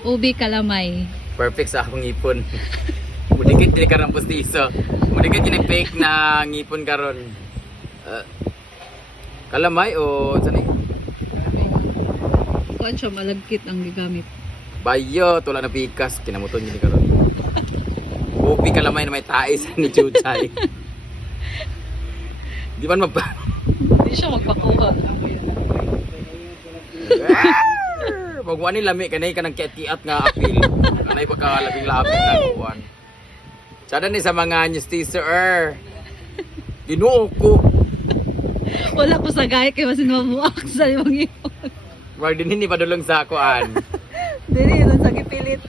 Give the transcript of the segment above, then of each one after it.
Ubi kalamay. Perfect sa akong ngipon. Mudikit din karang pustiso. Mudikit din fake na ngipon karon. Kalamay o sanay? Kuan siya malagkit ang gigamit. Bayo, tula na pikas. Kinamuton yun karon. Ubi kalamay na may tais ni Chuchay. Di man magpa... Hindi siya magpakuha. Magwa ni lami kanay ka ng ketiat nga apil. Kanay pagkalabing lapit na kuan. Sada ni sa mga news teaser. Ginuo ko. Wala ko sa gaya kay masin mabuak sa limang ipon. Wag din hindi padulong sa kuan. Dili lang sa gipilit.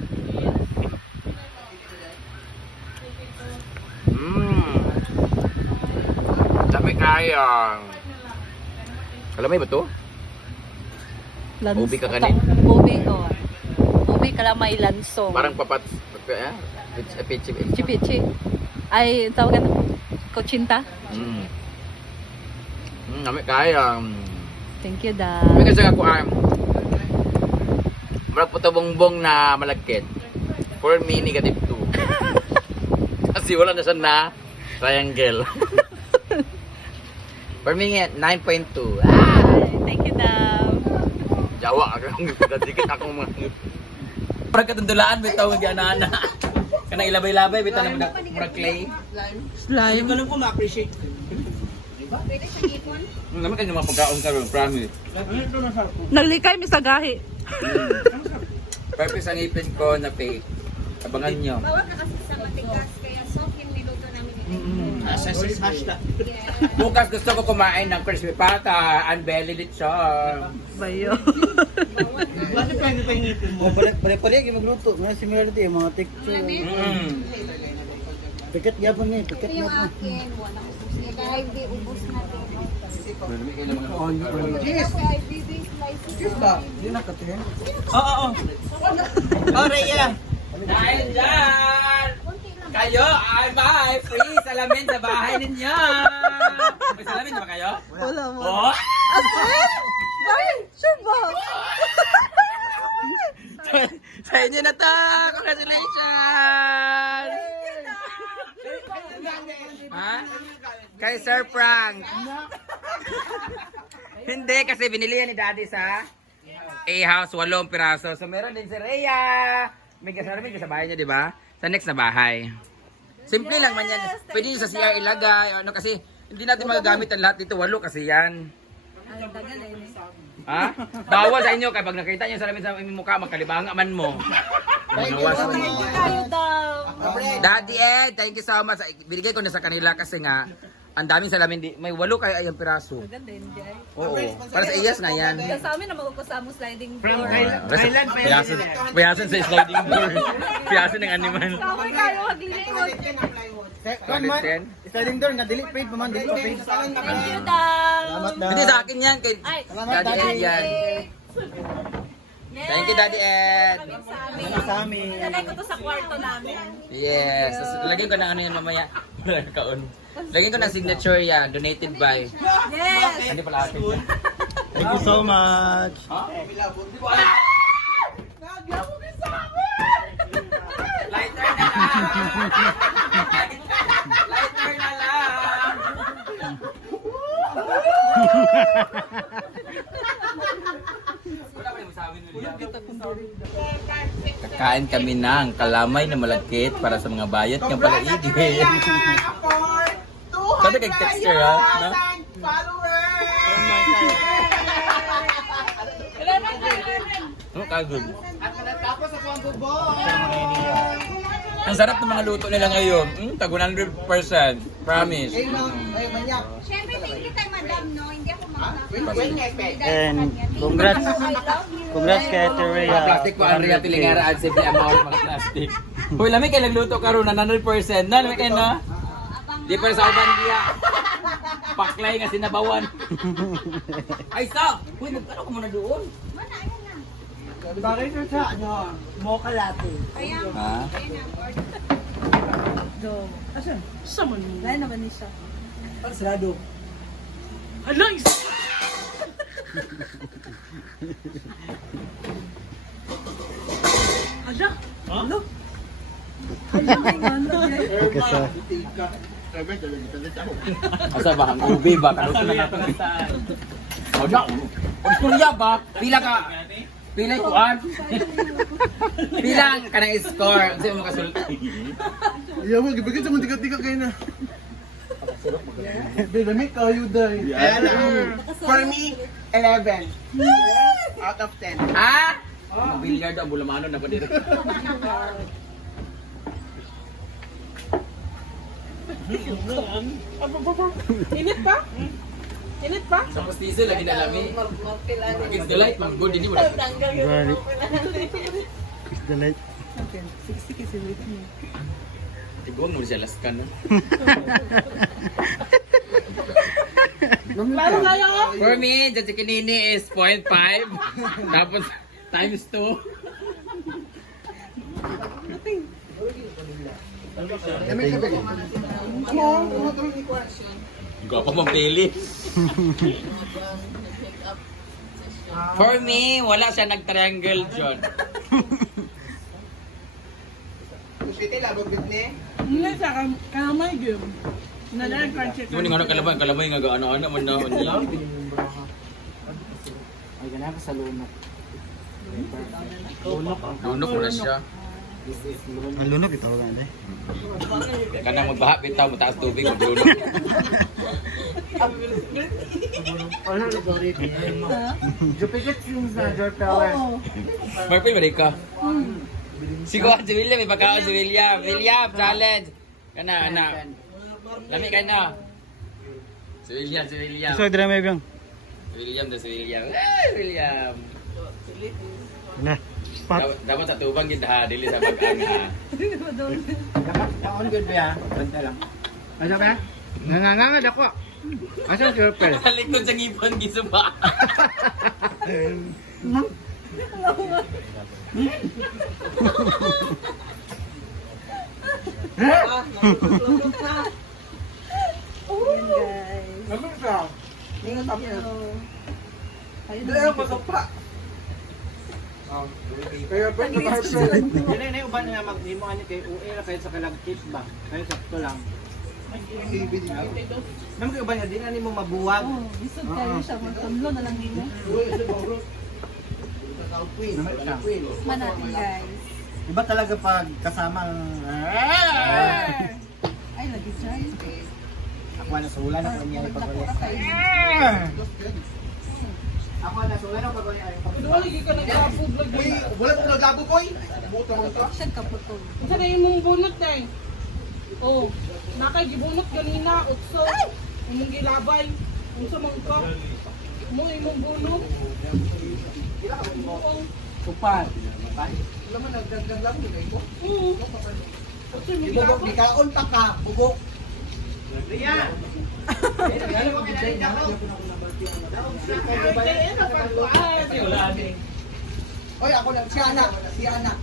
Dami kaya. Kalamay ba to? Ubi ka kanin? Ubi ko. Ubi kalamay lansong. Parang papat. Pichi. Chipichi. Ay, tawagan kutsinta. Dami kaya. Thank you, da. Dami kasi nga kuan. Marag po to bongbong na malagkit. For me, negative 2. Kasi wala na siya na triangle. For me, 9.2. Thank you, da. Jawa akong dikit akong mga. Parang katundulaan bitaw nga ana-ana. Kanang ilabay-labay bitaw na murag clay. Slime. Ganun ko ma-appreciate. Pwede sa ipon? Naman kanyo mga pagkaon karon, promise. Naglikay mi sa gahi. Purpose ang ipin ko na fake. Abangan nyo. Bawal ka kasi sa matigas, kaya soft yung niluto namin dito. Assassin's hashtag. Bukas gusto ko kumain ng crispy pata and belly lechon. Bayo. Bakit pwede pa yung ipin mo? Pare-pare yung magluto. Mga similarity, mga texture. Pikat yapon niya, Ito pikat yung yapon. akin, wala ubus niya. Dahil di ubus natin. Yes, Kaya bibig slices. yes ba? Hindi nakatihin. Oo. Oh, Rhea. Dahil dyan! Kayo ay may free salamin sa bahay ninyo! May salamin na ba kayo? Wala mo. Oh! Ay, sure ba? Sa inyo na to! Congratulations! Ha? Kay Sir Frank. Hindi, kasi binili yan ni Daddy sa A-House, 8 piraso. So meron din si Rhea. May kasama sa bahay niya, di ba? Sa next na bahay. Simple lang man yan. Pwede nyo sa CR ilagay. Ano kasi, hindi natin magagamit ang lahat dito. 8 kasi yan. Ha? Bawal sa inyo kapag nakita nyo sa salamin sa imong mukha, magkalibanga man mo. Tayo daw. Daddy Ed, thank you so much. Binigay ko na sa kanila kasi nga, ang daming salamin. May 8 kayo ayang piraso. Maganda yun, Jai. Oo. Para sa iyas na yan. Sa amin na magkukusamo sliding From door. Thailand pa yun. Piyasan sa sliding door. Piyasan ng animal. Kamay kayo, maglilingkod. 210. Sliding door, nga-delete paid pa man, delete pa paid. Thank you daw. Salamat na. Hindi sa akin yan. Kay Ay, Daddy Ed yan. Thank you, Daddy Ed. Sa amin. Nalagay ko to sa kwarto namin. Yes. Lagyan ko na ano yan mamaya. Kaon. Lagyan ko na signature yan. Donated by. Yes! Hindi pala akin. Thank you so much. Lighter na lang. Lighter na lang. Kakain kami ng kalamay na malagkit para sa mga bayot ng palaigid. Sabi kay texture ha? No? Ano kagod? Ang sarap ng mga luto nila ngayon. Tag 100%. Promise. Siyempre, thank you kay madam, no? Hindi ako makakapit. And congrats. Congrats kay Ate Rhea. Plastic po ang Rhea Tilingara at simple amount mga plastic. Hoy, lamig kayo nagluto karon na 100%. Na, lamig kayo na. Di pa sa uban diya. Paklay nga sinabawan. Ay, stop! Uy, magkano ko muna doon? Mana, ayun na. Bagay ko sa ano, mocha latte. Ayan. Ha? Ayun na. Do. Asan? Saan mo? Lain naman ni siya. Sarado. Hala, isa! Asa ba ang ubi ba? Kanuto na natin. O na. Kuya ba? Pila ka? Pila kuan? Pila ang kanang score? Kasi mo kasulti. Iya mo, gibigit sa mga tiga-tiga kayo na. Dynamic kayo dahil. For me, 11. Out of 10. Ah? Billiard ang bulamano na pa dito. Init pa? Init pa? Sa postiso lagi na lami. Against the light, mang good din mo. Very. It's the light. Tigong mo siya laskan. No? Lalo kayo? For me, the chikinini is 0.5. Tapos times 2. Gwa pa mapili. For me, wala siya nag-triangle, John. Siti, labog bit ni. Hindi sa kamay gyud. Nalang crunchy. Di mo nga kalamay nga gaano-ano man na niya. Ay, ganun ka sa lunok. Lunok mo na siya. Ang lunok ito ba ganun? Kaya ka na magbaha, bitaw, mataas tubig, maglunok. Jupiter Kings na, George Power. Marpil, balik ka. Sigo si William, may pagkaon si William. William, challenge. Kana, anak. Lami ka na. Si William, si William. So, drama yung William na si William. Ay, William. na. Spot. Dapat sa tubang gid ha, dili sa pag-anga. Taon good ba? Banta lang. Ano ba? Nangangangad ako. Asa si Rupel? Likod sa ngipon gisuba. Ano ka? Ningan kami. Dili ang pagkapa. Kaya pa ito Harper. Dili na uban na maghimo ani kay UE ra kay sa kalagkit ba. Kaya sakto lang. Nam kay uban din ani mo mabuwag. Isod kayo siya, magtamlo na lang nimo. Manatin guys. Iba talaga pag kasamang Ay, lagi siya. ako na sula na kung niya ipaguli. Ako na sula na pag Lagi ka nag-food vlog. wala ko nagabo koy. Buto mo to. Siya kaputol. Sa na imong bunot na eh. Oh, nakay gibunot ganina utso. Imong gilabay. Unsa man ka? Mo imong bunot. Upan. Wala man nagdagdag lang din ito. Oo. Ibubog ni kaon pa ka, bubog. Riyan. Oy, ako lang si anak, si anak.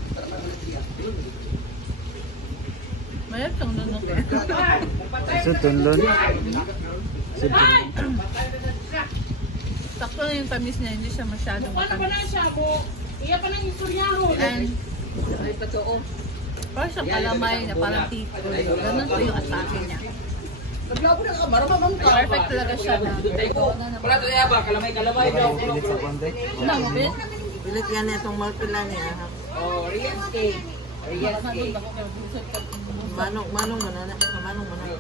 Mayroon kang nunok eh. So, tunlon. Sakto na yung tamis niya, hindi siya masyadong Ano ba na siya mo? Iya pa nang istoryahon. And, ay patoo. Parang siyang kalamay na parang tito. Ganun po yung atake niya. Naglabo na ka, maramang ka. Perfect talaga siya na. Wala to ya ba, kalamay daw. Ano mo, Ben? Pilit yan itong malpila niya. Oh, Rian steak. Rian steak. Manong manana, manong manana.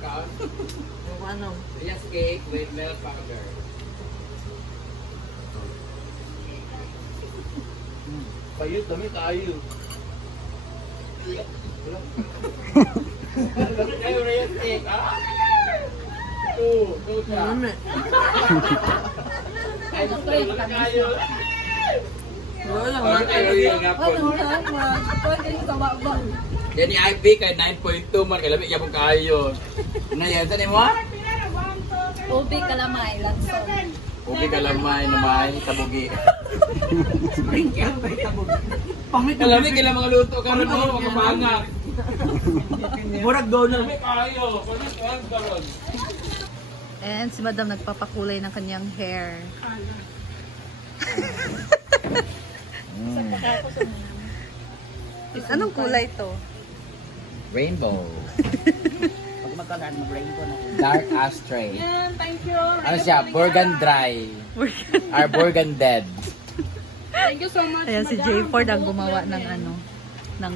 Manong. Rian steak with milk powder. Kayo, dami tayo. Kayo Rian steak. Dami. Wala Or kayo yung gapon. Yan yung IP kay 9.2 man, kay lamig yapon kayo. Na yan, saan mo? Ubi, kalamay, lanson. Ubi kalamay na may kabugi. Kalamig kailang mga luto ka rin mo, mga pangak. Murag donor. Kayo, pwede karon. And si Madam nagpapakulay ng kanyang hair. Anong kulay to? Rainbow. Pag magkalaan, mag-rainbow na. Dark ashtray. Yan, thank you. Ano siya? Burgan dry. Or Burgan dead. Thank you so much, Ayan si madam. J. Ford ang gumawa ng ano, ng